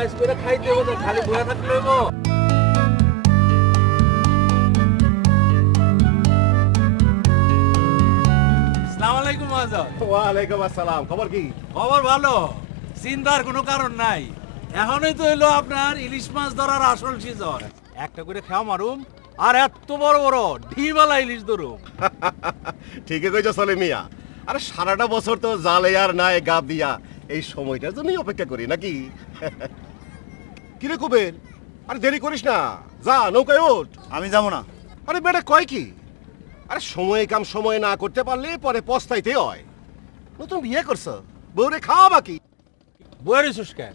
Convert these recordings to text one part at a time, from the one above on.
কাজ করে খাইতে হবে, খালি বসে থাকলে হইব? আসসালামু আলাইকুম মহাজন। ওয়ালাইকুম আসসালাম। খবর কি? খবর ভালো, চিন্তার কোনো কারণ নাই। এখনই তো হইলো আপনার ইলিশ মাছ ধরার আসল সিজন। একটা করে খাও মারুম, আর এত বড় বড় ঢিবালা ইলিশ ধরুম। ঠিকই কইছো সলিম মিয়া। আরে সারাটা বছর তো জালে আর নাই গাব দিয়া এই সময়টার জন্যই অপেক্ষা করি নাকি? কিরে কুবের, আরে দেরি করিস না, যা নৌকায় ওঠ। আমি যাবো না। আরে বেটা কয় কি, আরে সময় কাম সময় না করতে পারলে পরে পস্তাইতে হয়। নতুন বিয়ে করছ, বউরে খাওয়া বাকি। বইরে সুস কেন,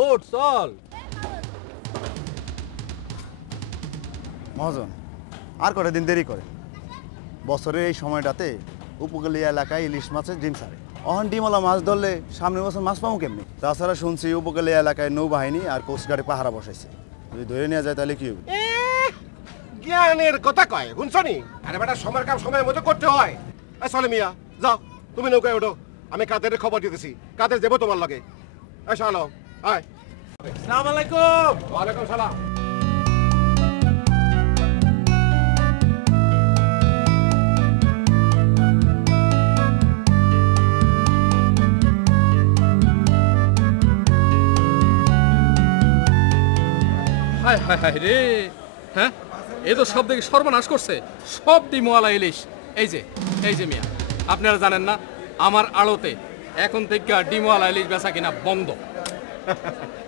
ওঠ চল। মহাজন, আর কটা দিন দেরি করে। বছরের এই সময়টাতে উপকূলীয় এলাকায় ইলিশ মাছের ডিম ছাড়ে। অহন ডিমওয়ালা মাছ ধরলে সামনের বছর মাছ পাবো কেমনি? তাছাড়া শুনছি উপকূলীয় এলাকায় নৌবাহিনী আর কোস্টগার্ডে পাহারা বসাইছে। যদি ধরে নেওয়া যায় তাহলে কি হবে? জ্ঞানের কথা কয় শুনছনি? আরে বেটা সময়ের কাম সময়ের মতো করতে হয়। এই সলিম মিয়া, যাও তুমি নৌকায় ওঠো, আমি কাদের খবর দিতেছি। কাদের যাবো তোমার লগে? এই শালো আয়। আসসালামু আলাইকুম। ওয়ালাইকুম সালাম। হায় হায় হায় রে, হ্যাঁ এ তো সব দিকে সর্বনাশ করছে। সব ডিমওয়ালা ইলিশ। এই যে মিয়া, আপনারা জানেন না আমার আড়তে এখন থেকে ডিমওয়ালা ইলিশ বেচা কিনা বন্ধ।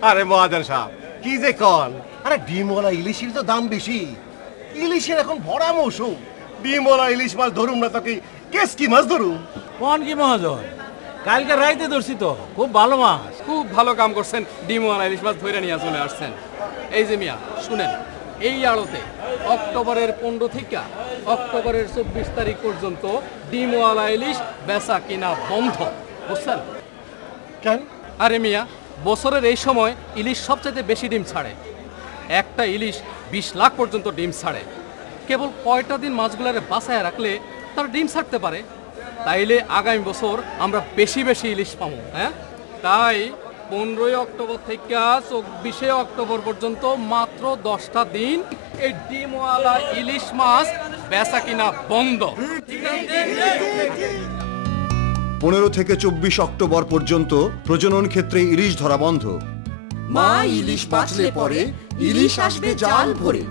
আরে মহাজন সাহেব কি যে কন, আরে ডিমওয়ালা ইলিশের তো দাম বেশি। ইলিশের এখন ভরা মৌসুম, ডিমওয়ালা ইলিশ মাছ ধরুম না তো কি কেসকি মাছ ধরুম? কোন কি মহাজন, কালকে রাইতে ধরছি তো, খুব ভালো মাছ। খুব ভালো কাম করছেন, ডিমওয়ালা ইলিশ মাছ ধরে নিয়ে চলে আসছেন। এই যে মিয়া শুনেন, এই আড়তে অক্টোবরের 15 থেকে অক্টোবরের 24 তারিখ পর্যন্ত ডিমওয়ালা ইলিশ বেচা কিনা বন্ধ, বুঝছেন? কেন? আরে মিয়া, বছরের এই সময় ইলিশ সবচেয়ে বেশি ডিম ছাড়ে। একটা ইলিশ 20 লাখ পর্যন্ত ডিম ছাড়ে। কেবল কয়টা দিন মাছগুলারে বাঁচায় রাখলে তার ডিম ছাড়তে পারে। তাইলে আগামী বছর আমরা বেশি বেশি ইলিশ পাবো। হ্যাঁ, তাই 15 অক্টোবর থেকে 24 অক্টোবর পর্যন্ত মাত্র 10টা দিন এই ডিমওয়ালা ইলিশ মাছ বেচা কিনা বন্ধ। 15 থেকে 24 অক্টোবর পর্যন্ত প্রজনন ক্ষেত্রে ইলিশ ধরা বন্ধ। মা ইলিশ বাঁচলে পরে ইলিশ আসবে জাল ভরে।